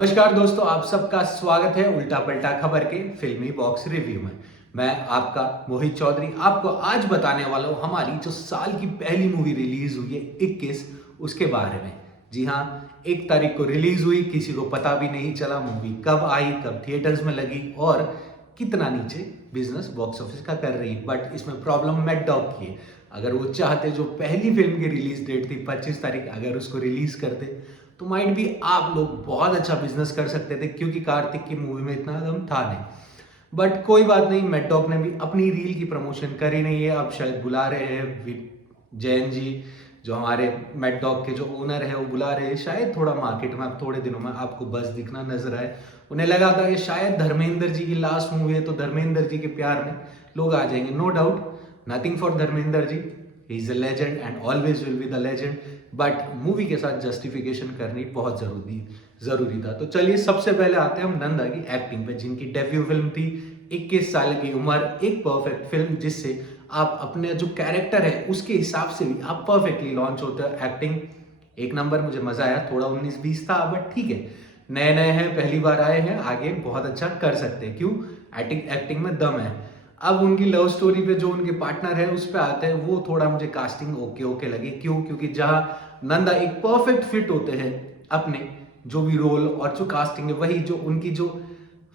नमस्कार दोस्तों, आप सबका स्वागत है उल्टा पलटा खबर के फिल्मी बॉक्स रिव्यू में। मैं आपका मोहित चौधरी आपको आज बताने वाला हूँ हमारी जो साल की पहली मूवी रिलीज हुई है 21 उसके बारे में। जी हाँ, 1 तारीख को रिलीज हुई, किसी को पता भी नहीं चला मूवी कब आई, कब थिएटर्स में लगी और कितना नीचे बिजनेस बॉक्स ऑफिस का कर रही। बट इसमें प्रॉब्लम मैड डॉग की है। अगर वो चाहते जो पहली फिल्म की रिलीज डेट थी 25 तारीख, अगर उसको रिलीज करते तो माइट भी आप लोग बहुत अच्छा बिजनेस कर सकते थे, क्योंकि कार्तिक की मूवी में इतना दम था नहीं। बट कोई बात नहीं, मैड डॉग ने भी अपनी रील की प्रमोशन करी नहीं है। अब शायद बुला रहे हैं जैन जी, जो हमारे मैड डॉग के जो ओनर है, वो बुला रहे हैं। शायद थोड़ा मार्केट में अब थोड़े दिनों में आपको बस दिखना नजर आए। उन्हें लगा था कि शायद धर्मेंद्र जी की लास्ट मूवी है तो धर्मेंद्र जी के प्यार में लोग आ जाएंगे। No doubt, nothing for Dharmendra ji, he is a legend and always will be the legend. But movie के साथ जस्टिफिकेशन करनी बहुत जरूरी था। तो चलिए सबसे पहले आते हैं हम नंदा की एक्टिंग पे, जिनकी डेब्यू फिल्म थी 21 साल की उम्र। एक परफेक्ट फिल्म जिससे आप अपने जो कैरेक्टर है उसके हिसाब से भी आप परफेक्टली लॉन्च होते हो। एक्टिंग एक नंबर, मुझे मजा आया। थोड़ा 19-20 था बट ठीक है, नए नए हैं, पहली बार आए हैं, आगे बहुत अच्छा कर सकते हैं। क्यों? एक्टिंग में दम है। अब उनकी लव स्टोरी पे जो उनके पार्टनर है उस पर आते हैं, वो थोड़ा मुझे कास्टिंग ओके ओके लगी। क्यों? क्योंकि जहां नंदा एक परफेक्ट फिट होते हैं अपने जो भी रोल और जो कास्टिंग है, वही जो उनकी जो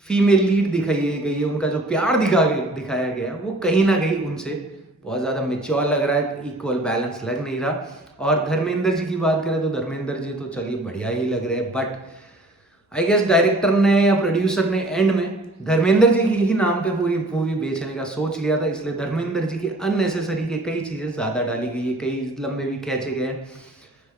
फीमेल लीड दिखाई गई है, उनका जो प्यार दिखाया गया है, वो कहीं ना कहीं उनसे बहुत ज्यादा मेच्योर लग रहा है, इक्वल बैलेंस लग नहीं रहा। और धर्मेंद्र जी की बात करें तो धर्मेंद्र जी तो चलिए बढ़िया ही लग रहे हैं। बट आई गेस डायरेक्टर ने या प्रोड्यूसर ने एंड में धर्मेंद्र जी के ही नाम पे पूरी मूवी बेचने का सोच लिया था, इसलिए धर्मेंद्र जी के अननेसेसरी के कई चीजें ज्यादा डाली गई है, कई लंबे भी खींचे गए हैं।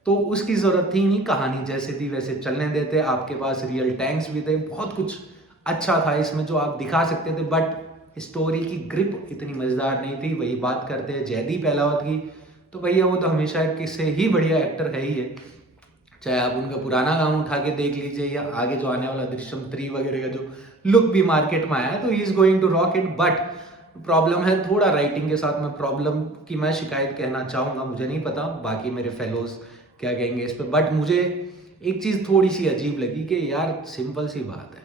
तो उसकी जरूरत थी नहीं, कहानी जैसे थी वैसे चलने देते। आपके पास रियल टैंक्स भी थे, बहुत कुछ अच्छा था इसमें जो आप दिखा सकते थे। बट स्टोरी की ग्रिप इतनी मजेदार नहीं थी। वही बात करते हैं जयदीप अहलावत की, तो भैया वो तो हमेशा किससे ही बढ़िया एक्टर है ही है। चाहे आप उनका पुराना काम उठा के देख लीजिए या आगे जो आने वाला दृश्यम 3 वगैरह का जो लुक भी मार्केट में आया है, तो he is going to rock it. But problem है थोड़ा राइटिंग के साथ में, प्रॉब्लम की मैं शिकायत कहना चाहूंगा। मुझे नहीं पता बाकी मेरे फेलोज क्या कहेंगे इस पर, बट मुझे एक चीज थोड़ी सी अजीब लगी कि यार सिंपल सी बात है,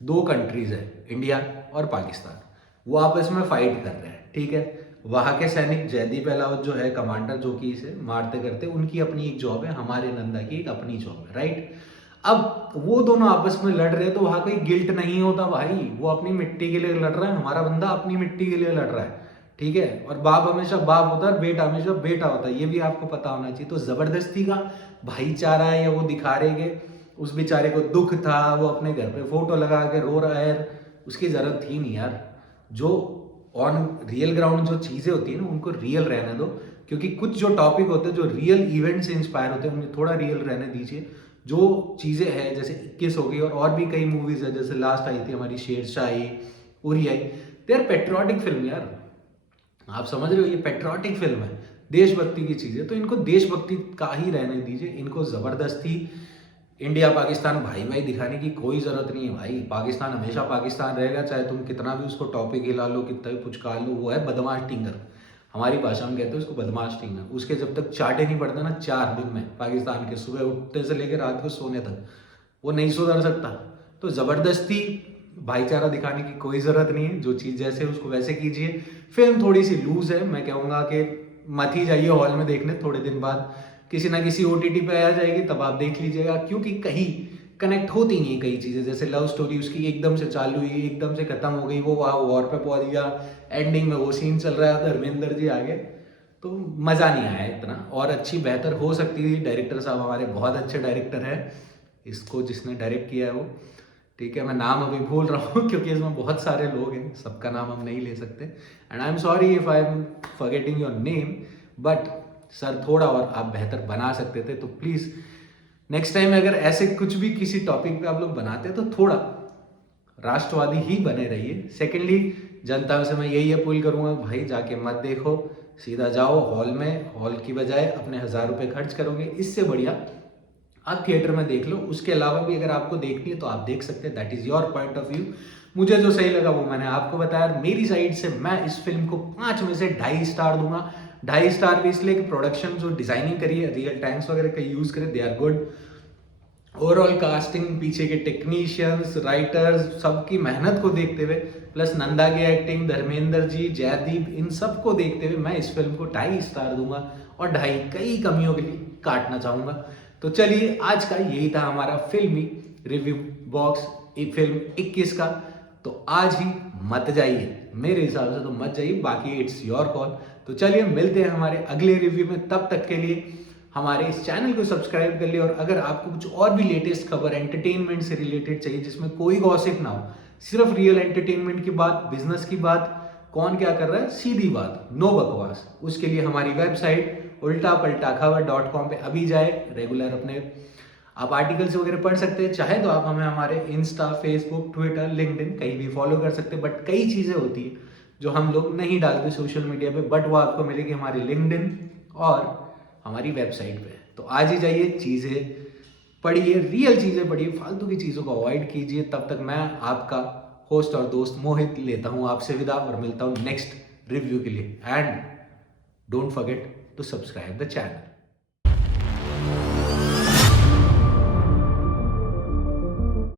दो कंट्रीज है, इंडिया और पाकिस्तान, वो आपस में फाइट कर रहे हैं, ठीक है। वहां के सैनिक जयदीप अहलावत जो है कमांडर, जो कि इसे मारते करते, उनकी अपनी एक जॉब है, हमारे नंदा की एक अपनी जॉब है, राइट। अब वो दोनों आपस में लड़ रहे हैं तो वहां कोई गिल्ट नहीं होता भाई, वो अपनी मिट्टी के लिए लड़ रहा है, हमारा बंदा अपनी मिट्टी के लिए लड़ रहा है, ठीक है। और बाप हमेशा बाप होता है, बेटा हमेशा बेटा होता है, ये भी आपको पता होना चाहिए। तो जबरदस्ती का भाईचारा है या वो दिखा रहे कि उस बेचारे को दुख था, वो अपने घर पे फोटो लगा के रो रहा है, उसकी जरूरत थी नहीं यार। जो ऑन रियल ग्राउंड जो चीजें होती है ना, उनको रियल रहने दो। क्योंकि कुछ जो टॉपिक होते हैं जो रियल इवेंट से इंस्पायर होते हैं, उन्हें थोड़ा रियल रहने दीजिए। जो चीजें हैं जैसे 21 हो गई और भी कई मूवीज है, जैसे लास्ट आई थी हमारी शेरशाह आई, उरी आई, दे आर पेट्रियोटिक फिल्म यार। आप समझ रहे हो, ये पेट्रियोटिक फिल्म है, देशभक्ति की चीज है, तो इनको देशभक्ति का ही रहने दीजिए। इनको जबरदस्ती इंडिया पाकिस्तान भाई भाई दिखाने की कोई जरूरत नहीं है भाई। पाकिस्तान हमेशा पाकिस्तान रहेगा, चाहे तुम कितना भी उसको टॉपिक हिला लो, कितना भी पुचकार लो। वो है बदमाश टिंगर, हमारी भाषा में कहते हैं उसको बदमाश टिंगर। उसके जब तक चाटे नहीं पड़ते ना 4 दिन में पाकिस्तान के, सुबह उठते से लेकर रात को सोने तक, वो नहीं सुधर सकता। तो जबरदस्ती भाईचारा दिखाने की कोई जरूरत नहीं है, जो चीज जैसे उसको वैसे कीजिए। फिल्म थोड़ी सी लूज है, मैं कहूंगा कि मत ही जाइए हॉल में देखने, थोड़े दिन बाद किसी ना किसी ओटीटी पे आ जाएगी, तब आप देख लीजिएगा। क्योंकि कहीं कनेक्ट होती नहीं है कई चीजें, जैसे लव स्टोरी उसकी एकदम से चालू हुई, एकदम से खत्म हो गई, वो वहां वॉर पे पहुंच गया, एंडिंग में वो सीन चल रहा है धर्मेंद्र जी आगे, तो मजा नहीं आया इतना। और अच्छी बेहतर हो सकती थी। डायरेक्टर साहब हमारे बहुत अच्छे डायरेक्टर है, इसको जिसने डायरेक्ट किया है वो, ठीक है। मैं नाम अभी भूल रहा हूँ क्योंकि इसमें बहुत सारे लोग हैं, सबका नाम हम नहीं ले सकते, and I am sorry if I am forgetting your name. But sir थोड़ा और आप बेहतर बना सकते थे, तो प्लीज नेक्स्ट टाइम अगर ऐसे कुछ भी किसी टॉपिक पे आप लोग बनाते तो थोड़ा राष्ट्रवादी ही बने रहिए। सेकेंडली, जनता से मैं यही अपील करूंगा, भाई जाके मत देखो, सीधा जाओ हॉल में। हॉल की बजाय अपने 1000 रुपये खर्च करोगे, इससे बढ़िया आप थिएटर में देख लो। उसके अलावा भी अगर आपको देखनी है तो आप देख सकते हैं, that is your point of view. मुझे जो सही लगा वो मैंने आपको बताया। मेरी साइड से मैं इस फिल्म को 5 में से 2.5 स्टार दूंगा। 2.5 स्टार भी इसलिए कि प्रोडक्शन जो डिजाइनिंग करी है, रियल टैंक्स वगैरह का यूज करे, they are good. Overall casting, पीछे के टेक्नीशियंस, राइटर्स, सबकी मेहनत को देखते हुए, प्लस नंदा की एक्टिंग, धर्मेंद्र जी, जयदीप, इन सबको देखते हुए मैं इस फिल्म को 2.5 स्टार दूंगा और 2.5 कई कमियों के लिए काटना चाहूंगा। तो चलिए, आज का यही था हमारा फिल्मी रिव्यू बॉक्स फिल्म 21 का। तो आज ही मत जाइए, मेरे हिसाब से तो मत जाइए, बाकी इट्स योर कॉल। तो चलिए, मिलते हैं हमारे अगले रिव्यू में। तब तक के लिए हमारे इस चैनल को सब्सक्राइब कर लिए, और अगर आपको कुछ और भी लेटेस्ट खबर एंटरटेनमेंट से रिलेटेड चाहिए जिसमें कोई गॉसिप ना हो, सिर्फ रियल एंटरटेनमेंट की बात, बिजनेस की बात, कौन क्या कर रहा है, सीधी बात, नो बकवास, उसके लिए हमारी वेबसाइट ultapaltakhbar.com पे अभी जाए। रेगुलर अपने आप आर्टिकल्स वगैरह पढ़ सकते हैं। चाहे तो आप हमें हमारे इंस्टा, फेसबुक, ट्विटर, लिंक्डइन कहीं भी फॉलो कर सकते हैं। बट कई चीज़ें होती है जो हम लोग नहीं डालते सोशल मीडिया पे, बट वो आपको मिलेगी हमारी लिंक्डइन और हमारी वेबसाइट पे। तो आज ही जाइए, चीज़ें पढ़िए, रियल चीज़ें पढ़िए, फालतू की चीज़ों को अवॉइड कीजिए। तब तक मैं आपका होस्ट और दोस्त मोहित लेता हूँ आपसे विदा और मिलता हूँ नेक्स्ट रिव्यू के लिए। And don't forget to subscribe the channel.